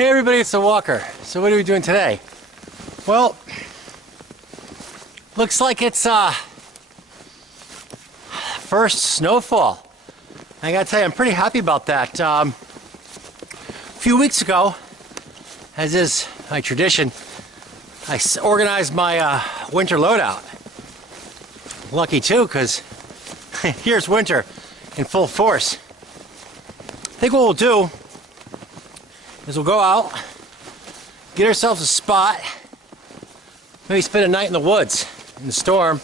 Hey everybody, it's the Walker. So what are we doing today? Well, looks like it's first snowfall. I gotta tell you, I'm pretty happy about that. A few weeks ago, as is my tradition, I organized my winter loadout. Lucky too, because here's winter in full force. I think what we'll do is we'll go out, get ourselves a spot, maybe spend a night in the woods, in the storm.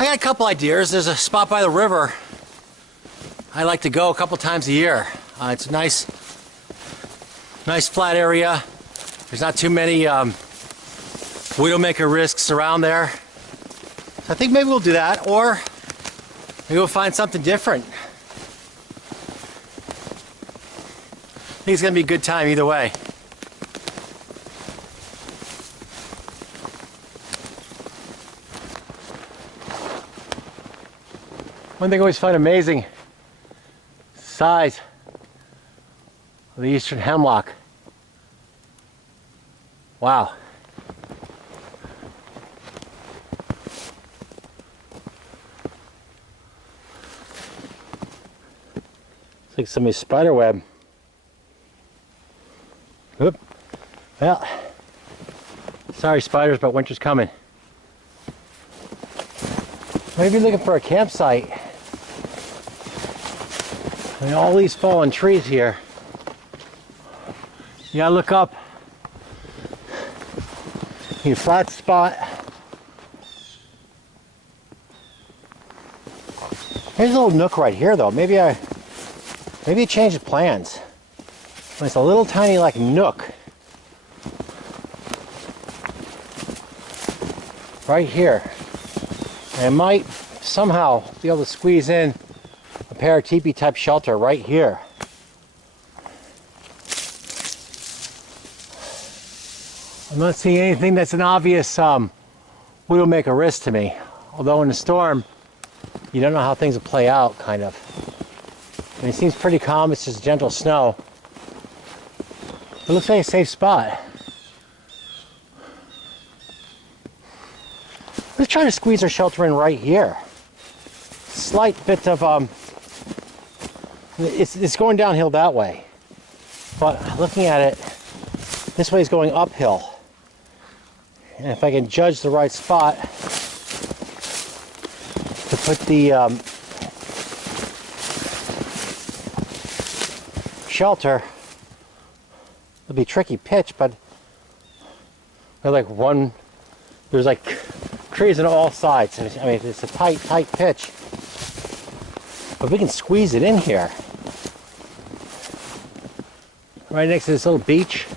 I got a couple ideas. There's a spot by the river I like to go a couple times a year. It's a nice flat area. There's not too many Widowmaker risks around there. So I think maybe we'll do that, or maybe we'll find something different. I think it's going to be a good time either way. One thing I always find amazing is the size of the eastern hemlock. Wow. It's like somebody's spider web. Oop. Well, sorry spiders, but winter's coming. Maybe looking for a campsite. I mean, all these fallen trees here. You gotta look up. Need a flat spot. Here's a little nook right here, though. Maybe change the plans. It's a little tiny like nook right here. And I might somehow be able to squeeze in a para-teepee type shelter right here. I'm not seeing anything that's an obvious Widowmaker risk to me. Although in a storm, you don't know how things will play out, kind of. I mean, it seems pretty calm. It's just gentle snow. It looks like a safe spot. Let's try to squeeze our shelter in right here. Slight bit of it's going downhill that way, but looking at it, this way is going uphill. And if I can judge the right spot to put the shelter. It'll be a tricky pitch, but there's like trees on all sides. I mean, it's a tight pitch. But we can squeeze it in here. Right next to this little beach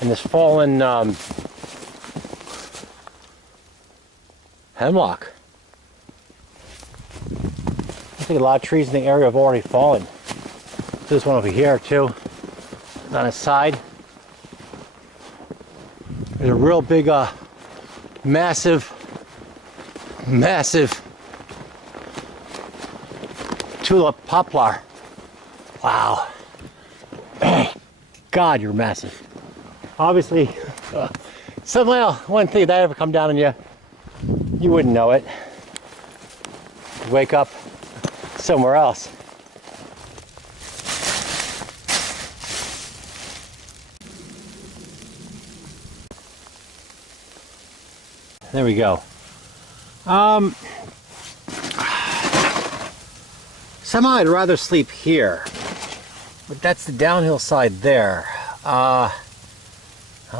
and this fallen hemlock. I think a lot of trees in the area have already fallen. There's one over here too. On its side, there's a real big, massive tulip poplar. Wow. God, you're massive. Obviously, somehow, one thing that ever come down on you, you wouldn't know it. You'd wake up somewhere else. There we go. Somehow I'd rather sleep here, but that's the downhill side there. I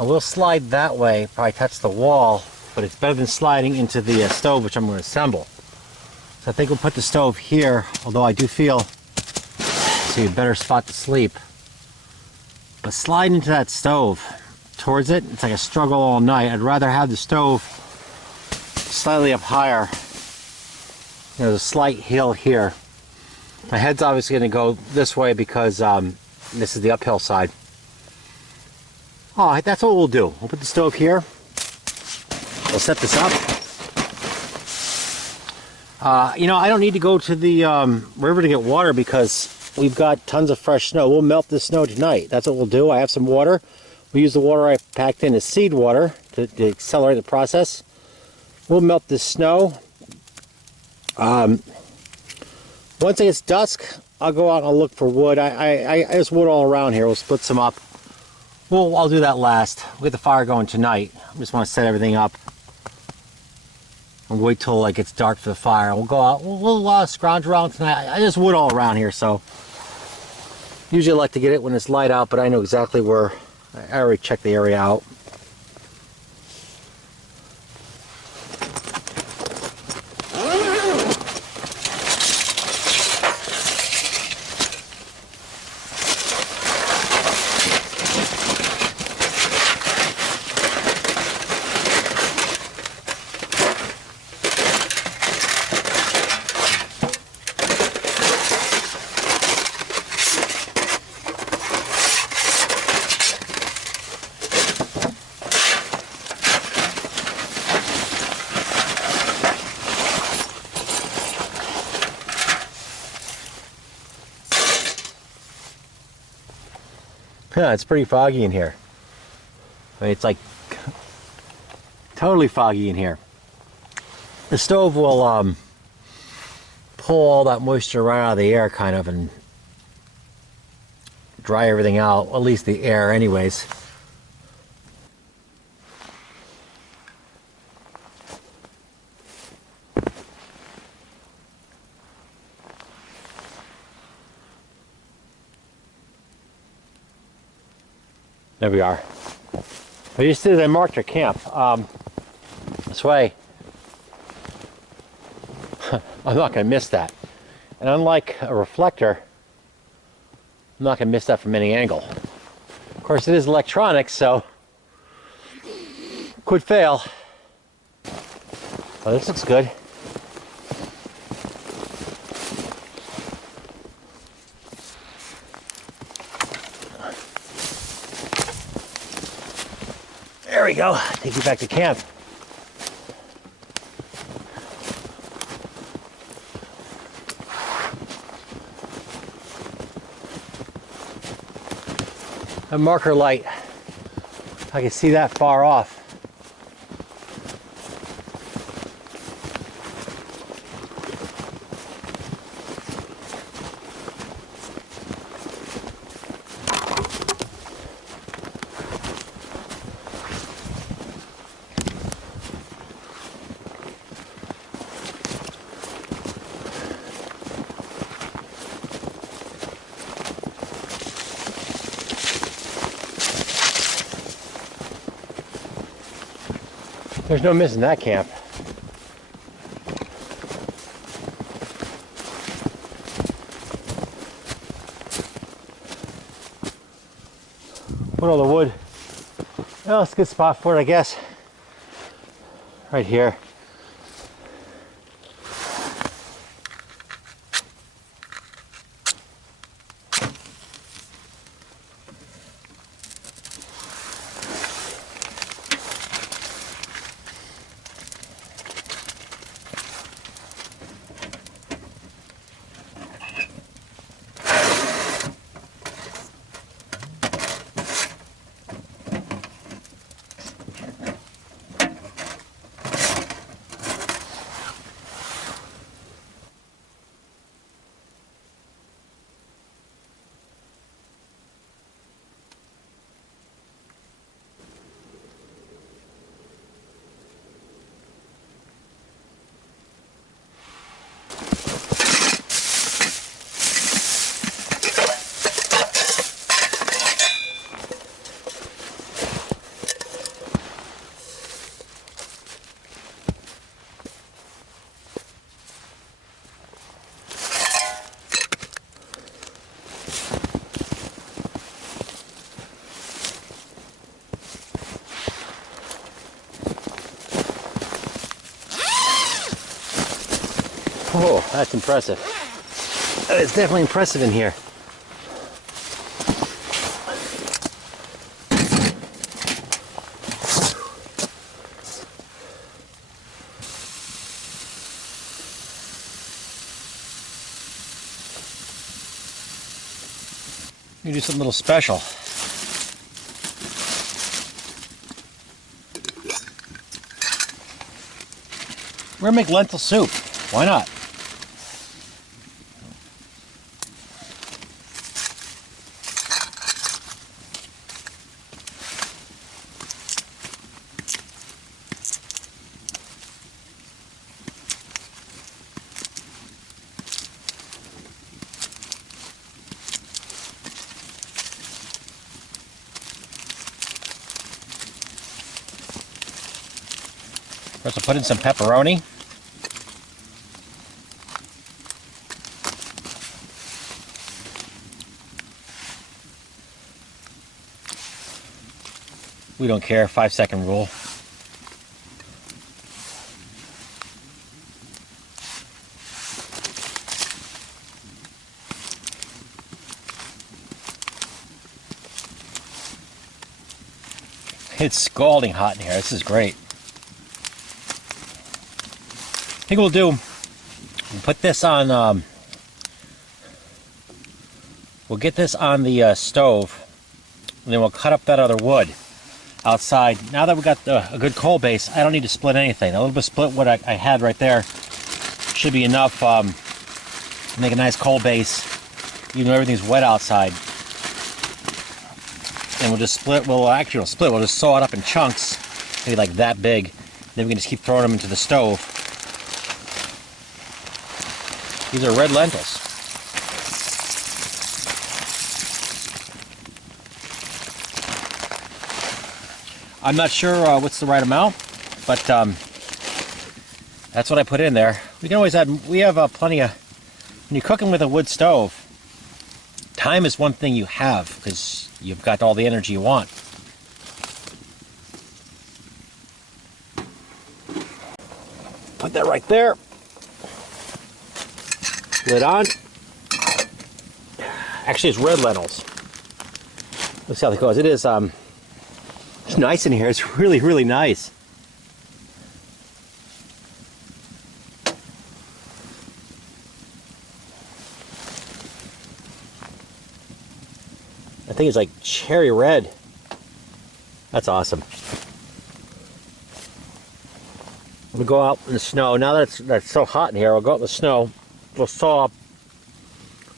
will slide that way, probably touch the wall, but it's better than sliding into the stove, which I'm going to assemble. So I think we'll put the stove here, although I do feel it's a better spot to sleep. But sliding into that stove towards it, it's like a struggle all night. I'd rather have the stove slightly up higher. There's a slight hill here. My head's obviously going to go this way because this is the uphill side. Oh, that's what we'll do. We'll put the stove here. We'll set this up. You know, I don't need to go to the river to get water because we've got tons of fresh snow. We'll melt this snow tonight. That's what we'll do. I have some water. We use the water I packed in as seed water to accelerate the process. We'll melt this snow. Once it gets dusk, I'll go out and I'll look for wood. There's wood all around here. We'll split some up. I'll do that last. We'll get the fire going tonight. I just want to set everything up and wait till it gets dark for the fire. We'll go out. We'll scrounge around tonight. There's wood all around here, so usually I like to get it when it's light out, but I know exactly where. I already checked the area out. Yeah, it's pretty foggy in here. I mean, it's like totally foggy in here. The stove will pull all that moisture right out of the air, kind of, and dry everything out, at least the air anyways. There we are. I just did, I marked our camp. This way, I'm not going to miss that. And unlike a reflector, I'm not going to miss that from any angle. Of course, it is electronic, so could fail. Oh, this looks good. There we go. Take you back to camp. A marker light. I can see that far off. There's no missing that camp. Put all the wood. Well, it's a good spot for it, I guess. Right here. Oh, that's impressive. It's definitely impressive in here. You do something a little special. We're gonna make lentil soup. Why not? First, I'll put in some pepperoni. We don't care, 5-second rule. It's scalding hot in here. This is great. I think we'll do, we'll put this on, we'll get this on the stove, and then we'll cut up that other wood outside. Now that we got a good coal base, I don't need to split anything. A little bit of split wood I had right there should be enough to make a nice coal base, even though everything's wet outside. And we'll just split, we'll just saw it up in chunks, maybe like that big. Then we can just keep throwing them into the stove. These are red lentils. I'm not sure what's the right amount, but that's what I put in there. We can always add, we have plenty of, when you're cooking with a wood stove, time is one thing you have, because you've got all the energy you want. Put that right there. Lid on. Actually, it's red lentils. Let's see how it goes. It is it's nice in here. It's really, really nice. I think it's like cherry red. That's awesome. We'll go out in the snow. Now that it's so hot in here, we'll go out in the snow. We'll saw up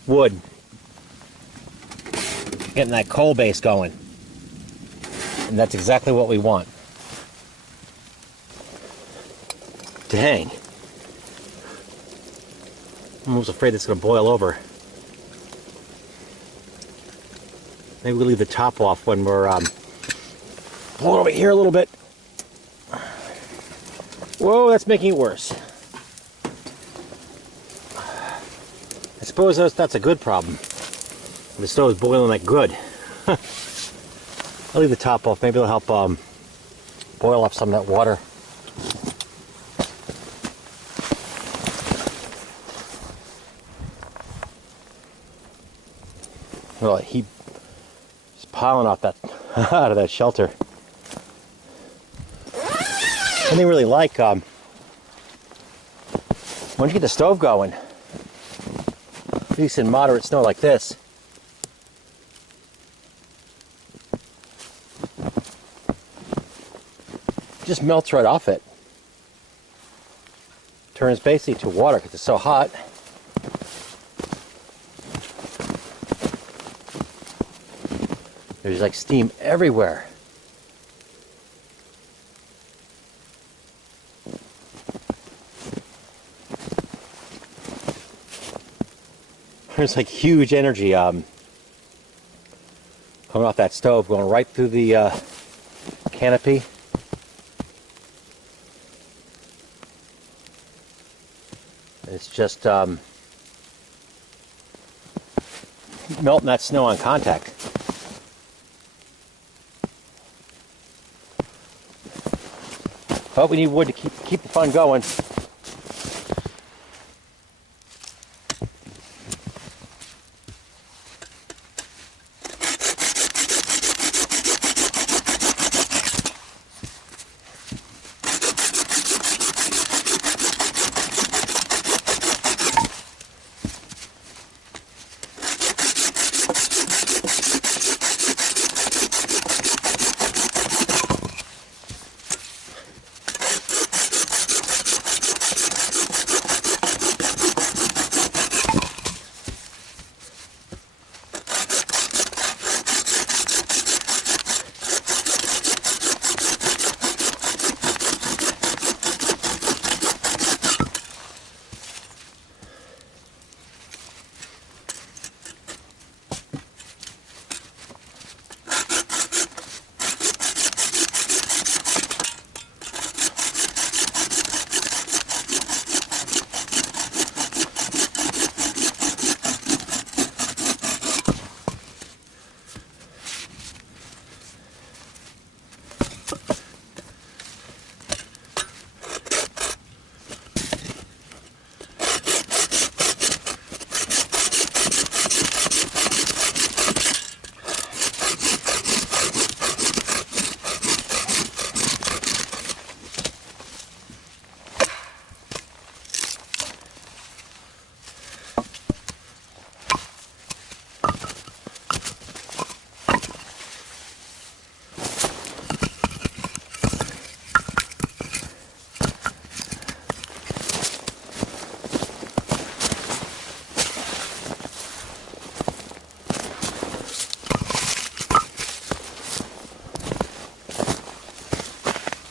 wood, getting that coal base going, and that's exactly what we want. Dang, I'm almost afraid it's going to boil over. Maybe we'll leave the top off when we're pull it over here a little bit. Whoa, that's making it worse. I suppose that's a good problem. The stove is boiling like good. I'll leave the top off. Maybe it'll help boil off some of that water. Well, heat is piling off that out of that shelter. One thing I really like, once you get the stove going, at least in moderate snow like this, it just melts right off it. Turns basically to water because it's so hot. There's like steam everywhere. There's like huge energy coming off that stove, going right through the canopy. It's just melting that snow on contact. But we need wood to keep the fun going.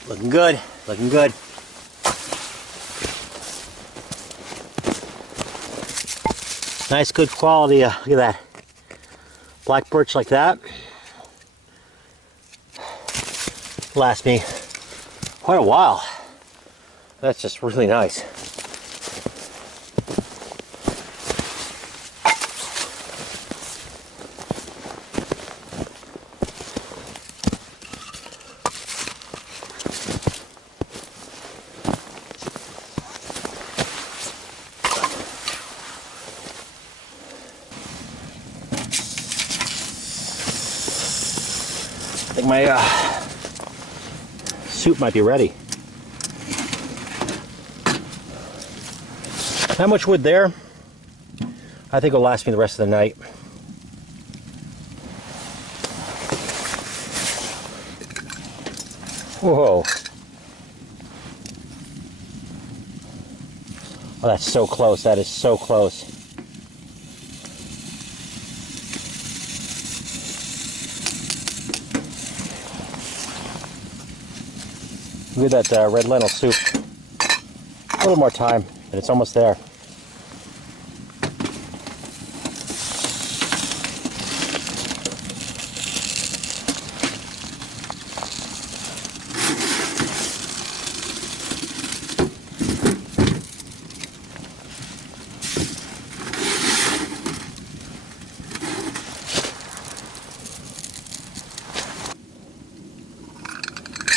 Looking good, looking good. Nice, good quality. Look at that. Black birch like that. Lasts me quite a while. That's just really nice. I think my soup might be ready. Not much wood there. I think it'll last me the rest of the night. Whoa. Oh, that's so close. That is so close. Look at that red lentil soup. A little more time, but it's almost there.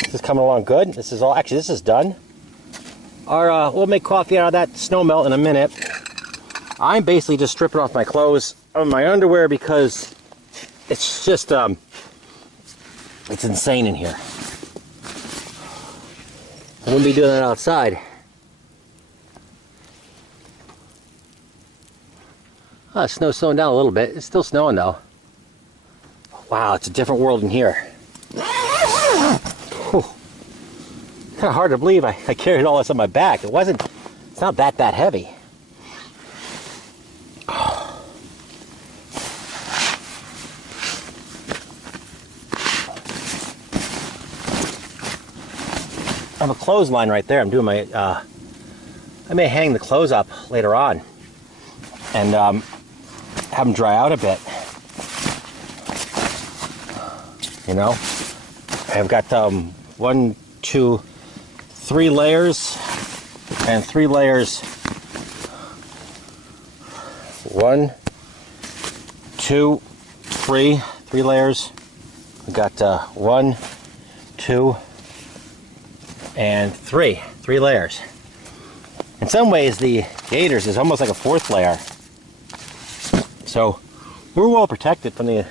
This is coming along good. This is all, actually this is done. We'll make coffee out of that snow melt in a minute. I'm basically just stripping off my clothes and my underwear because it's just, it's insane in here. I wouldn't be doing that outside. Oh, the snow's slowing down a little bit. It's still snowing though. Wow, it's a different world in here. Kind of hard to believe I carried all this on my back. It's not that heavy. I have a clothesline right there. I'm doing my, I may hang the clothes up later on and have them dry out a bit. You know, I've got 1, 2, 3 layers and 3 layers. 1, 2, 3 layers. We've got 1, 2, and 3 layers. In some ways, the gators is almost like a 4th layer. So we're well protected from the.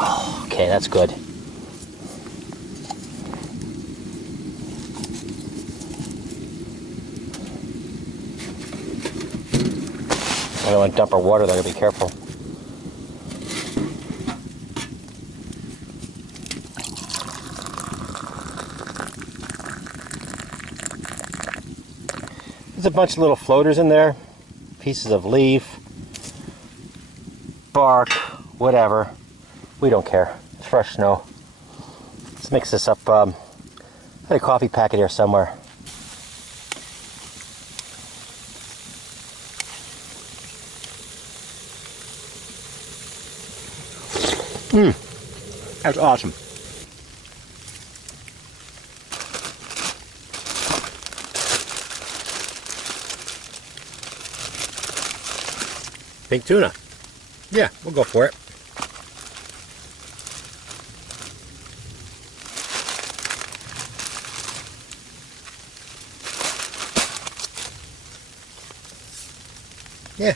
Oh, okay, that's good. I don't want to dump our water there, be careful. There's a bunch of little floaters in there, pieces of leaf, bark, whatever. We don't care. It's fresh snow. Let's mix this up. I had a coffee packet here somewhere. That's awesome. Pink tuna. Yeah, we'll go for it. Yeah.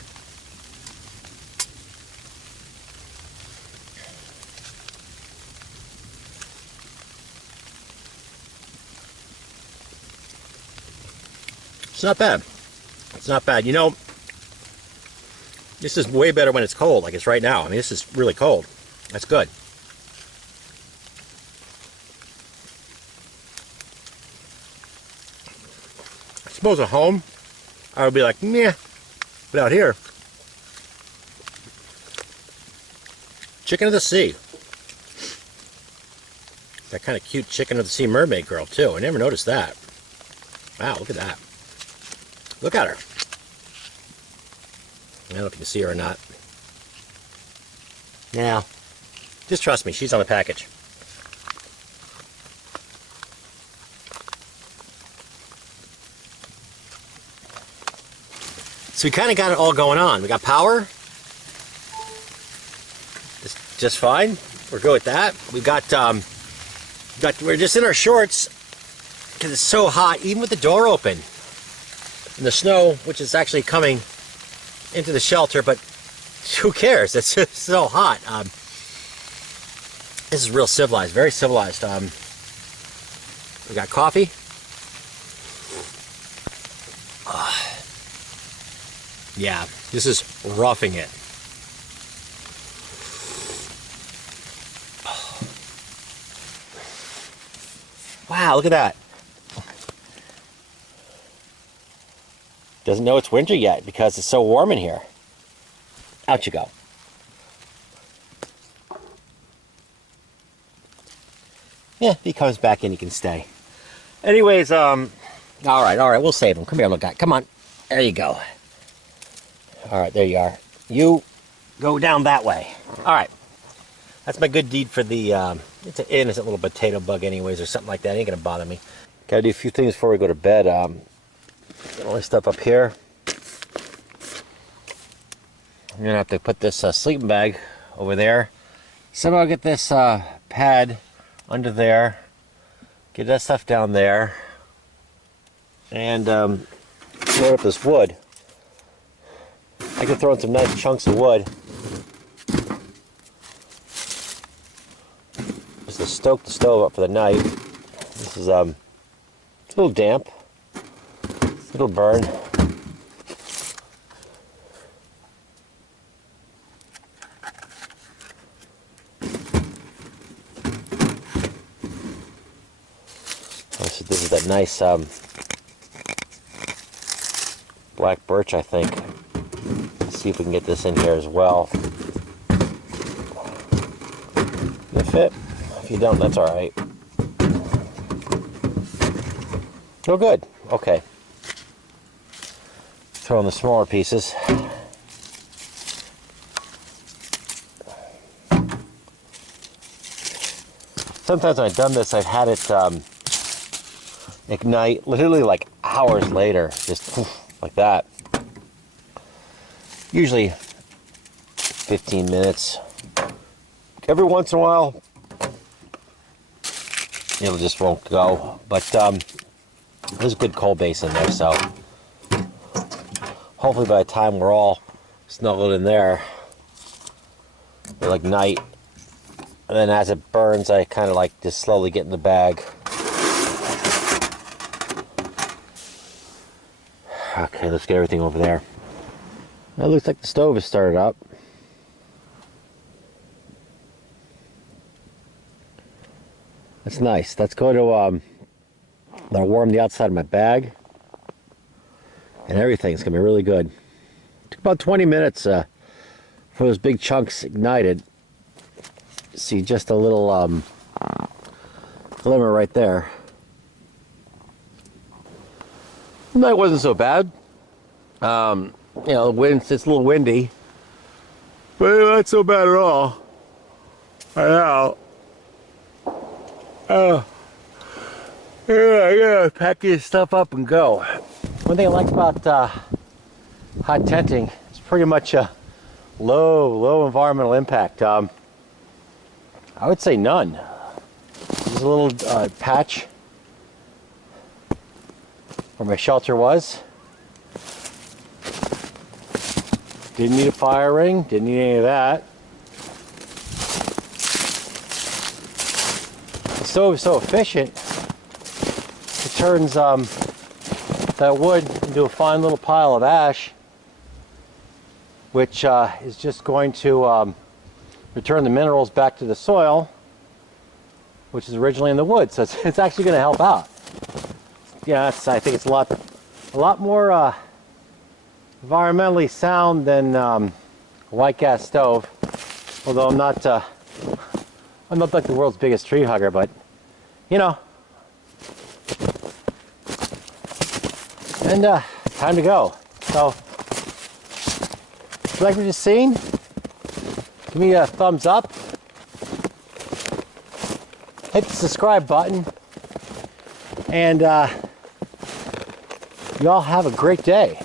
It's not bad. It's not bad. You know, this is way better when it's cold, like it's right now. I mean, this is really cold. That's good. I suppose at home, I would be like, meh. But out here, chicken of the sea. That kind of cute chicken of the sea mermaid girl, too. I never noticed that. Wow, look at that. Look at her. I don't know if you can see her or not. Now, just trust me, she's on the package. So we kind of got it all going on. We got power. Just fine. We're good with that. We got, we're just in our shorts because it's so hot, even with the door open. And the snow, which is actually coming into the shelter, but who cares? It's just so hot. This is real civilized, very civilized. We got coffee. Yeah, this is roughing it. Wow, look at that. Doesn't know it's winter yet because it's so warm in here. Out you go. Yeah, if he comes back in, he can stay. Anyways, all right, we'll save him. Come here, little guy. Come on. There you go. All right, there you are. You go down that way. All right. That's my good deed for the, it's an innocent little potato bug anyways, or something like that. It ain't gonna bother me. Gotta do a few things before we go to bed. Get all this stuff up here. I'm gonna have to put this sleeping bag over there. Somehow get this pad under there. Get that stuff down there. And load up this wood. I can throw in some nice chunks of wood. Just to stoke the stove up for the night. This is it's a little damp. It'll burn. This is that nice black birch, I think. Let's see if we can get this in here as well. Can it fit? If you don't, that's alright. Oh, good. Okay. Throw in the smaller pieces. Sometimes when I've done this, I've had it ignite literally like hours later, just like that. Usually 15 minutes. Every once in a while, it just won't go. But there's a good coal base in there, so hopefully by the time we're all snuggled in there, it'll ignite. And then as it burns, I kind of like just slowly get in the bag. Okay, let's get everything over there. It looks like the stove is started up. That's nice. That's going to that'll warm the outside of my bag. And everything's going to be really good. Took about 20 minutes for those big chunks ignited. See just a little glimmer right there. The night wasn't so bad. You know, it's a little windy, but not so bad at all. Right now, yeah, I gotta pack this stuff up and go. One thing I like about hot tenting is pretty much a low environmental impact. I would say none. There's a little patch where my shelter was. Didn't need a fire ring, didn't need any of that. The stove is so efficient, it turns that wood into a fine little pile of ash, which is just going to return the minerals back to the soil, which is originally in the wood. So it's actually going to help out. Yeah, I think it's a lot more environmentally sound than a white gas stove. Although I'm not like the world's biggest tree hugger, but you know. And time to go. So, if you like what you've seen, give me a thumbs up. Hit the subscribe button. And y'all have a great day.